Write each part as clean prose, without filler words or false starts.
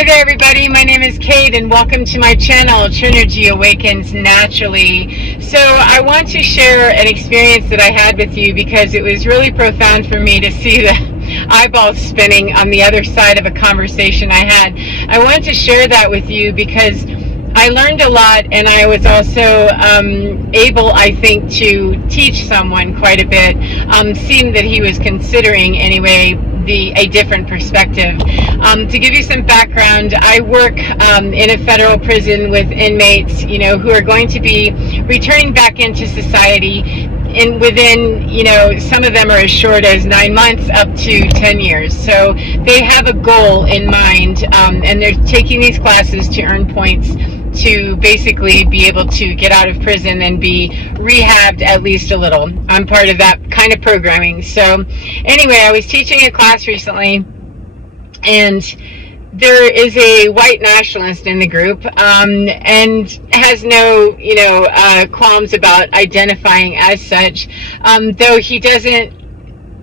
Hi there everybody, my name is Kate and welcome to my channel, Trinergy Awakens Naturally. So I want to share an experience that I had with you because it was really profound for me to see the eyeballs spinning on the other side of a conversation I had. I wanted to share that with you because I learned a lot, and I was also able, I think, to teach someone quite a bit, seeing that he was considering anyway a different perspective. To give you some background, I work in a federal prison with inmates, who are going to be returning back into society within, some of them are as short as 9 months up to 10 years. So they have a goal in mind, and they're taking these classes to earn points to basically be able to get out of prison and be rehabbed at least a little. I'm part of that kind of programming. So anyway, I was teaching a class recently, and there is a white nationalist in the group, and has no, qualms about identifying as such, though he doesn't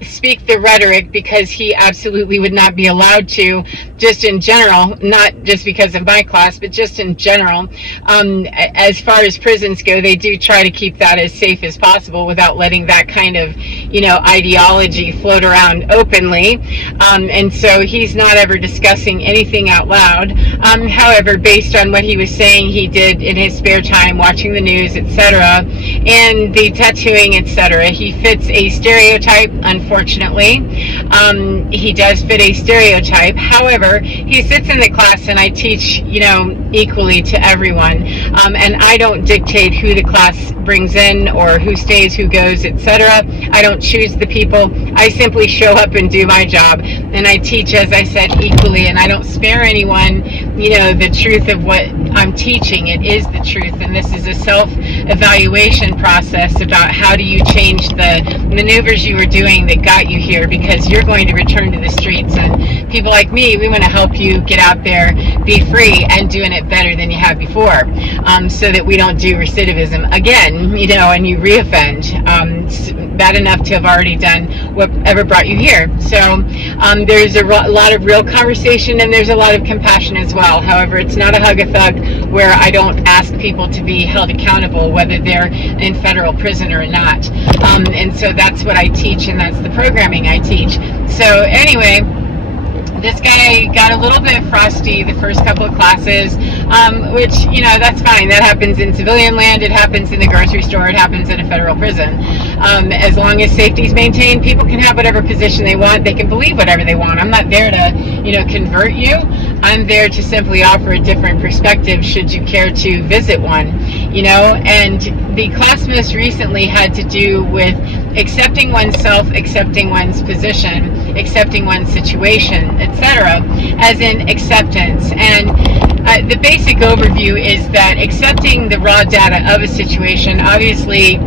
speak the rhetoric because he absolutely would not be allowed to, just in general, not just because of my class, but just in general. As far as prisons go, they do try to keep that as safe as possible without letting that kind of, ideology float around openly. And so he's not ever discussing anything out loud. However, based on what he was saying he did in his spare time, watching the news, etc., and the tattooing, etc., he fits a stereotype. Unfortunately, he does fit a stereotype. However, he sits in the class and I teach, equally to everyone. And I don't dictate who the class brings in or who stays, who goes, etc. I don't choose the people. I simply show up and do my job. And I teach, as I said, equally. And I don't spare anyone, the truth of what I'm teaching. It is the truth. And this is a self-evaluation process about how do you change the maneuvers you were doing that got you here, because you're going to return to the streets, and people like me, we want to help you get out there, be free, and doing it better than you have before, so that we don't do recidivism again, and you reoffend. Bad enough to have already done whatever brought you here. So there's a lot of real conversation, and there's a lot of compassion as well. However, it's not a hug-a-thug where I don't ask people to be held accountable whether they're in federal prison or not. And so that's what I teach, and that's the programming I teach. So anyway, this guy got a little bit frosty the first couple of classes, which, that's fine. That happens in civilian land. It happens in the grocery store. It happens in a federal prison. As long as safety is maintained, people can have whatever position they want. They can believe whatever they want. I'm not there to, convert you. I'm there to simply offer a different perspective should you care to visit one, and the class most recently had to do with accepting oneself, accepting one's position, accepting one's situation, etc., as in acceptance. And the basic overview is that accepting the raw data of a situation, obviously,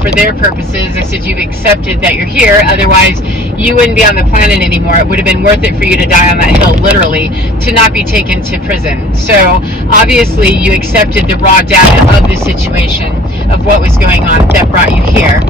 for their purposes, I said you've accepted that you're here, otherwise you wouldn't be on the planet anymore. It would have been worth it for you to die on that hill, literally, to not be taken to prison. So obviously you accepted the raw data of the situation, of what was going on that brought you here.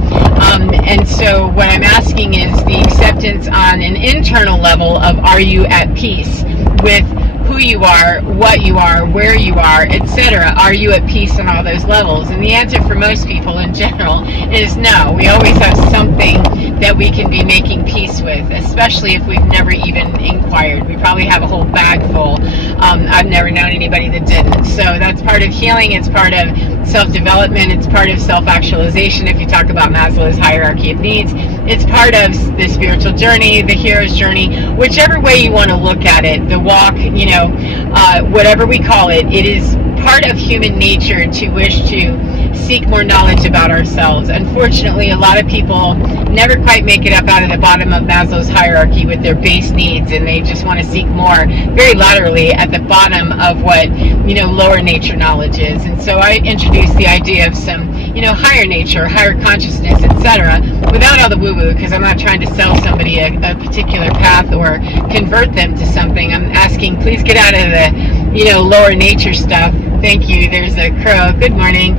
And so what I'm asking is the acceptance on an internal level of, are you at peace with who you are, what you are, where you are, etc.? Are you at peace on all those levels? And the answer for most people in general is no. We always have something that we can be making peace with, especially if we've never even inquired. We probably have a whole bag full. I've never known anybody that didn't. So that's part of healing. It's part of self-development. It's part of self-actualization. If you talk about Maslow's hierarchy of needs, it's part of the spiritual journey, the hero's journey, whichever way you want to look at it, the walk, whatever we call it. It is part of human nature to wish to seek more knowledge about ourselves. Unfortunately, a lot of people never quite make it up out of the bottom of Maslow's hierarchy with their base needs, and they just want to seek more very laterally at the bottom of what, lower nature knowledge is. And so I introduced the idea of some, higher nature, higher consciousness, etc., without all the woo-woo, because I'm not trying to sell somebody a particular path or convert them to something. I'm asking, please get out of the, lower nature stuff. Thank you. There's a crow. Good morning.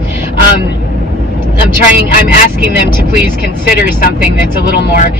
I'm asking them to please consider something that's a little more,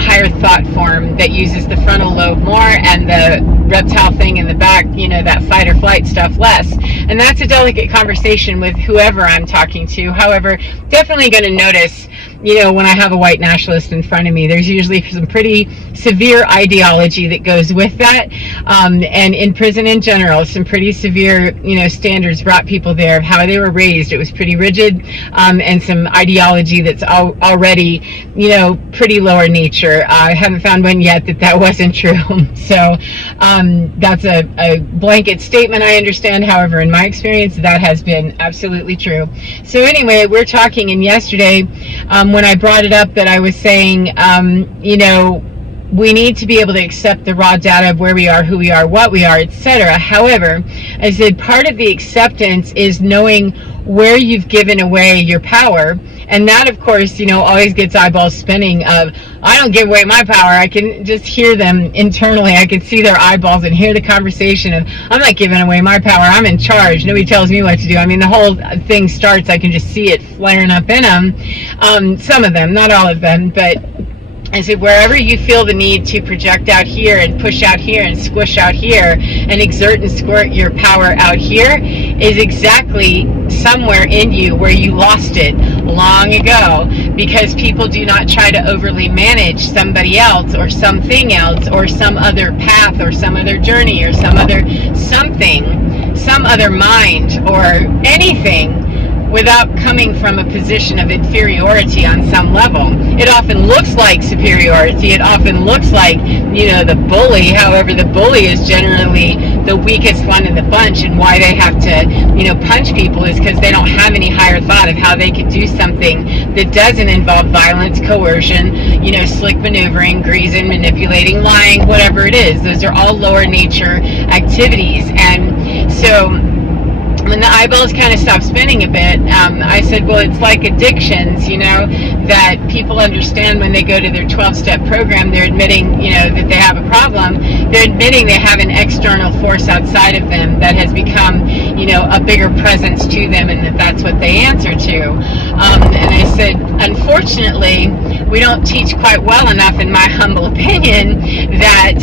higher thought form, that uses the frontal lobe more and the reptile thing in the back, that fight or flight stuff less. And that's a delicate conversation with whoever I'm talking to. However, definitely going to notice, when I have a white nationalist in front of me, there's usually some pretty severe ideology that goes with that. And in prison in general, some pretty severe, standards brought people there of how they were raised. It was pretty rigid, and some ideology that's already, pretty lower nature. I haven't found one yet that wasn't true. So that's a blanket statement, I understand. However, in my experience, that has been absolutely true. So anyway, we're talking, and yesterday, when I brought it up, that I was saying, we need to be able to accept the raw data of where we are, who we are, what we are, etc. However, I said part of the acceptance is knowing where you've given away your power. And that, of course, always gets eyeballs spinning of, I don't give away my power. I can just hear them internally. I can see their eyeballs and hear the conversation of, I'm not giving away my power. I'm in charge. Nobody tells me what to do. I mean, the whole thing starts, I can just see it flaring up in them. Some of them, not all of them, but I said, wherever you feel the need to project out here and push out here and squish out here and exert and squirt your power out here is exactly somewhere in you where you lost it long ago, because people do not try to overly manage somebody else or something else or some other path or some other journey or some other something, some other mind or anything, without coming from a position of inferiority on some level. It often looks like superiority. It often looks like, the bully. However, the bully is generally the weakest one in the bunch, and why they have to, punch people is because they don't have any higher thought of how they could do something that doesn't involve violence, coercion, slick maneuvering, greasing, manipulating, lying, whatever it is. Those are all lower nature activities. And so when the eyeballs kind of stopped spinning a bit, I said, well, it's like addictions, that people understand when they go to their 12-step program. They're admitting, that they have a problem. They're admitting they have an external force outside of them that has become, a bigger presence to them, and that's what they answer to. And I said, unfortunately, we don't teach quite well enough, in my humble opinion, that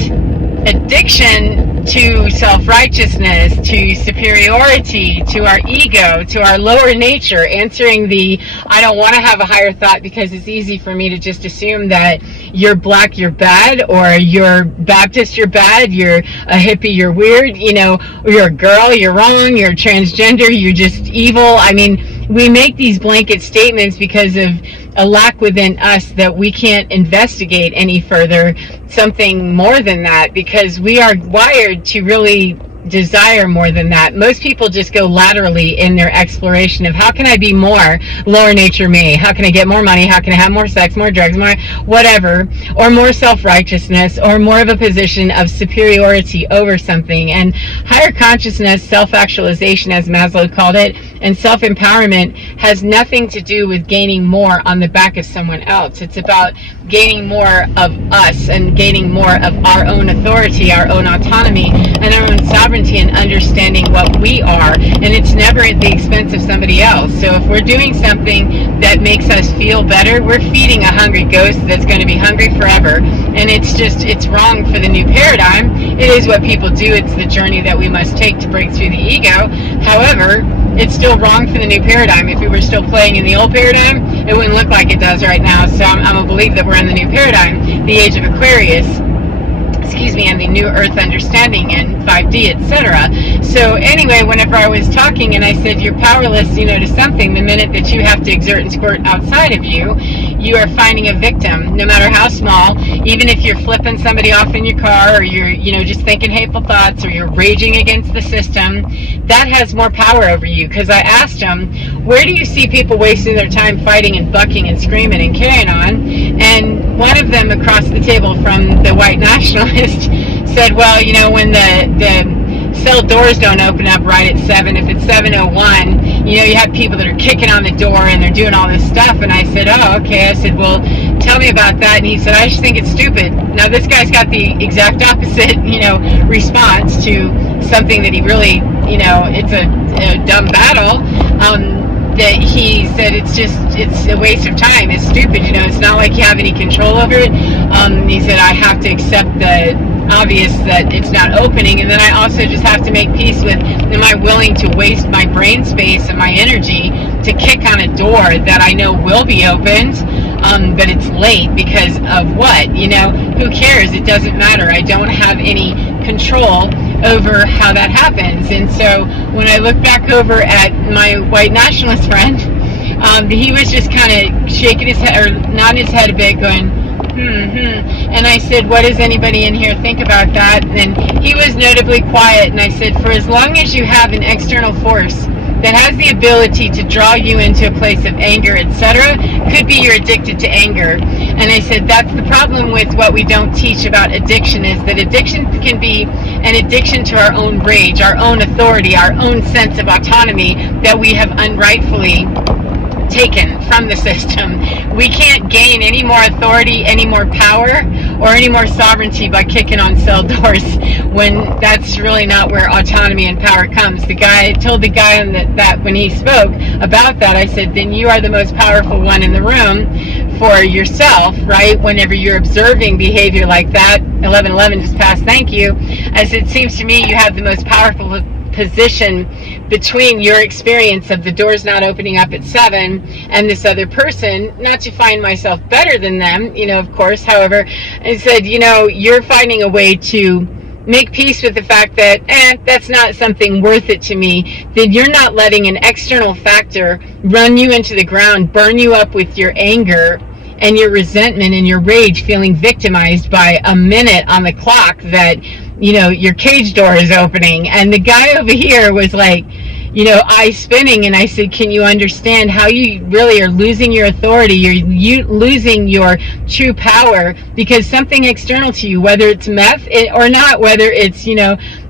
addiction to self-righteousness, to superiority, to our ego, to our lower nature, answering the, I don't want to have a higher thought because it's easy for me to just assume that you're black, you're bad, or you're Baptist, you're bad, you're a hippie, you're weird, or you're a girl, you're wrong, you're transgender, you're just evil. I mean, we make these blanket statements because of a lack within us that we can't investigate any further, something more than that, because we are wired to really desire more than that. Most people just go laterally in their exploration of, how can I be more lower nature me? How can I get more money? How can I have more sex, more drugs, more whatever, or more self-righteousness, or more of a position of superiority over something? And higher consciousness, self-actualization, as Maslow called it, and self-empowerment has nothing to do with gaining more on the back of someone else. It's about gaining more of us and gaining more of our own authority, our own autonomy, and our own sovereignty, and understanding what we are. And it's never at the expense of somebody else. So if we're doing something that makes us feel better, we're feeding a hungry ghost that's going to be hungry forever. And it's wrong for the new paradigm. It is what people do. It's the journey that we must take to break through the ego. However, it's still wrong for the new paradigm. If we were still playing in the old paradigm, it wouldn't look like it does right now. So I'm a believe that we're in the new paradigm, the age of Aquarius, and the new earth understanding and 5D, etc. So anyway, whenever I was talking and I said you're powerless, to something, the minute that you have to exert and squirt outside of you, you are finding a victim, no matter how small. Even if you're flipping somebody off in your car, or you're, just thinking hateful thoughts, or you're raging against the system, that has more power over you. Because I asked them, where do you see people wasting their time fighting and bucking and screaming and carrying on? And one of them across the table from the white nationalist said, well, when the cell doors don't open up right at 7, if it's 7:01, you have people that are kicking on the door and they're doing all this stuff. And I said, oh, okay. I said, well, tell me about that. And he said, I just think it's stupid. Now this guy's got the exact opposite, response to something that he really, it's a dumb battle. that he said it's a waste of time, it's stupid, it's not like you have any control over it. He said I have to accept the obvious that it's not opening, and then I also just have to make peace with, am I willing to waste my brain space and my energy to kick on a door that I know will be opened, but it's late because of what? Who cares? It doesn't matter. I don't have any control over how that happens. And so when I look back over at my white nationalist friend, he was just kind of shaking his head, or nodding his head a bit, going, and I said, what does anybody in here think about that? And he was notably quiet, and I said, for as long as you have an external force that has the ability to draw you into a place of anger, etc., could be you're addicted to anger. And I said, that's the problem with what we don't teach about addiction, is that addiction can be an addiction to our own rage, our own authority, our own sense of autonomy that we have unrightfully taken from the system. We can't gain any more authority, any more power, or any more sovereignty by kicking on cell doors, when that's really not where autonomy and power comes. I told the guy that when he spoke about that, I said, then you are the most powerful one in the room for yourself, right? Whenever you're observing behavior like that, 1111 just passed, thank you. As it seems to me, you have the most powerful position between your experience of the doors not opening up at 7 and this other person, not to find myself better than them, of course. However, I said, you're finding a way to make peace with the fact that, that's not something worth it to me. Then you're not letting an external factor run you into the ground, burn you up with your anger and your resentment and your rage, feeling victimized by a minute on the clock that your cage door is opening. And the guy over here was like, eyes spinning, and I said, can you understand how you really are losing your authority? You're losing your true power because something external to you, whether it's meth or not, whether it's,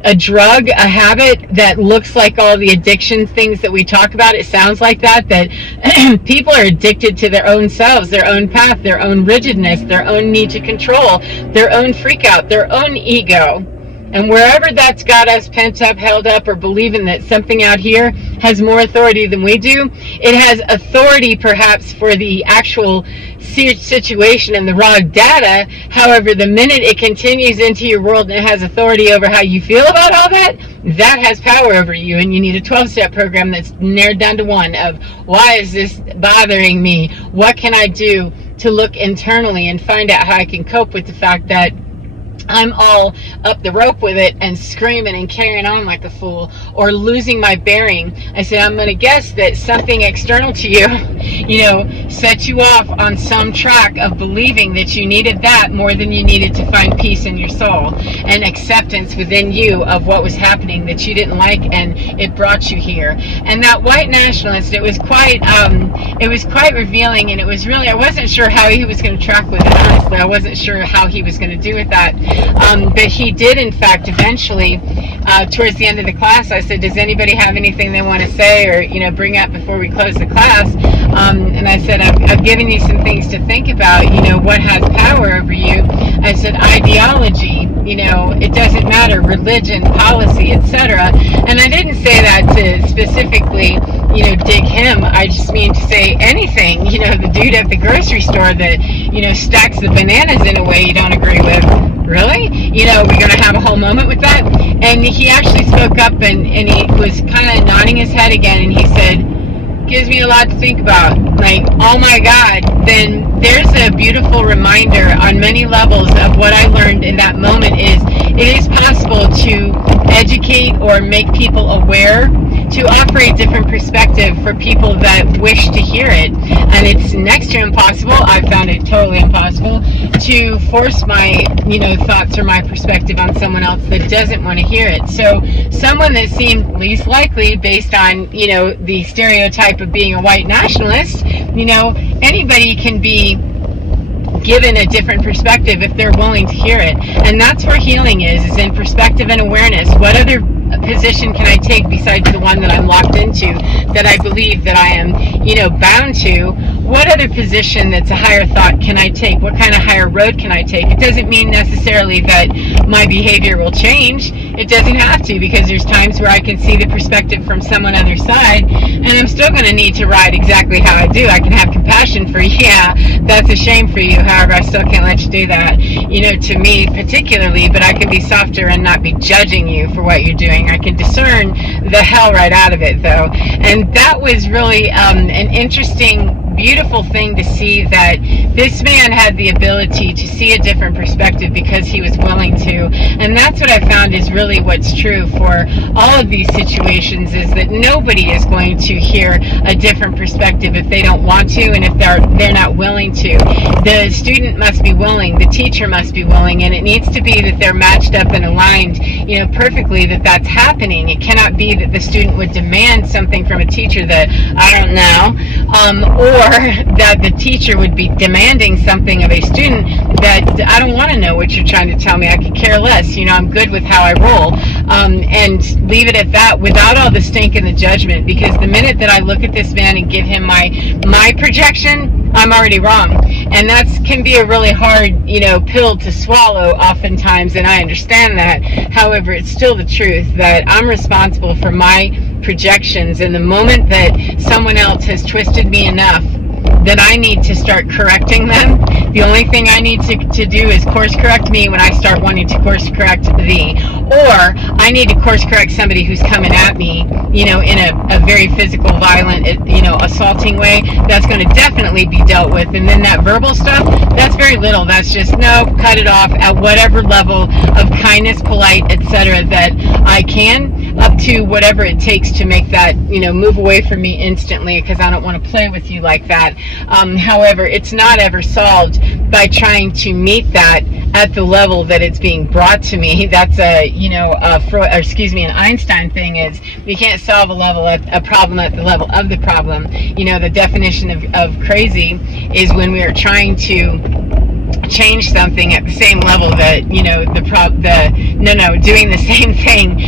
a drug, a habit that looks like all the addiction things that we talk about, it sounds like that people are addicted to their own selves, their own path, their own rigidness, their own need to control, their own freak out, their own ego. And wherever that's got us pent up, held up, or believing that something out here has more authority than we do, it has authority perhaps for the actual situation and the raw data. However, the minute it continues into your world and it has authority over how you feel about all that, that has power over you. And you need a 12-step program that's narrowed down to one of, why is this bothering me? What can I do to look internally and find out how I can cope with the fact that I'm all up the rope with it and screaming and carrying on like a fool, or losing my bearing. I said, I'm going to guess that something external to you, set you off on some track of believing that you needed that more than you needed to find peace in your soul and acceptance within you of what was happening that you didn't like, and it brought you here. And that white nationalist, it was quite revealing, and it was really, I wasn't sure how he was going to track with it, honestly. I wasn't sure how he was going to do with that. But he did, in fact, eventually, towards the end of the class, I said, does anybody have anything they want to say or, bring up before we close the class? And I said, I've given you some things to think about, what has power over you. I said, ideology, it doesn't matter, religion, policy, etc. And I didn't say that to specifically, dig him. I just mean to say anything, the dude at the grocery store that, stacks the bananas in a way you don't agree with. Really? We're going to have a whole moment with that? And he actually spoke up and he was kind of nodding his head again, and he said, gives me a lot to think about. Like, oh my God, then there's a beautiful reminder on many levels of what I learned in that moment is it is possible to educate or make people aware, to offer a different perspective for people that wish to hear it. And it's next to impossible, I found it totally impossible, to force my, thoughts or my perspective on someone else that doesn't want to hear it. So someone that seemed least likely based on, the stereotype of being a white nationalist, anybody can be given a different perspective if they're willing to hear it. And that's where healing is in perspective and awareness. What other position can I take besides the one that I'm locked into, that I believe that I am, bound to? What other position that's a higher thought can I take? What kind of higher road can I take? It doesn't mean necessarily that my behavior will change. It doesn't have to, because there's times where I can see the perspective from someone other side, and I'm still going to need to ride exactly how I do. I can have compassion for, yeah, that's a shame for you. However, I still can't let you do that, to me particularly, but I can be softer and not be judging you for what you're doing. I can discern the hell right out of it, though. And that was really an interesting, beautiful thing to see, that this man had the ability to see a different perspective because he was willing to. And that's what I found is really what's true for all of these situations, is that nobody is going to hear a different perspective if they don't want to, and if they're not willing to. The student must be willing, the teacher must be willing, and it needs to be that they're matched up and aligned, perfectly, that that's happening. It cannot be that the student would demand something from a teacher that I don't know, or that the teacher would be demanding something of a student that I don't want to know what you're trying to tell me. I could care less. I'm good with how I roll, and leave it at that, without all the stink and the judgment. Because the minute that I look at this man and give him my projection, I'm already wrong. And that can be a really hard, pill to swallow oftentimes, and I understand that. However, it's still the truth that I'm responsible for my projections, and the moment that someone else has twisted me enough that I need to start correcting them, the only thing I need to do is course correct me when I start wanting to course correct thee. Or I need to course correct somebody who's coming at me, in a very physical, violent, assaulting way. That's going to definitely be dealt with. And then that verbal stuff, that's very little. That's just, no, cut it off at whatever level of kindness, polite, etc. that I can, up to whatever it takes to make that, move away from me instantly, because I don't want to play with you like that. However, it's not ever solved by trying to meet that at the level that it's being brought to me. That's an Einstein thing, is you can't solve a problem at the level of the problem. The definition of crazy is when we are trying to change something at the same level that doing the same thing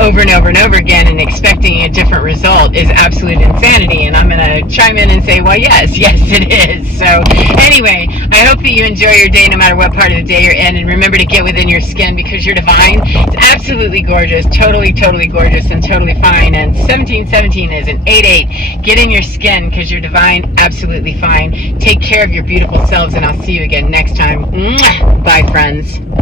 over and over and over again and expecting a different result is absolute insanity. And I'm going to chime in and say, well, yes it is. So anyway, I hope that you enjoy your day no matter what part of the day you're in, and remember to get within your skin, because you're divine. It's absolutely gorgeous, totally gorgeous, and totally fine. And 1717 is an 88. Get in your skin, because you're divine, absolutely fine. Take care of your beautiful selves, and I'll see you again next time. Bye, friends.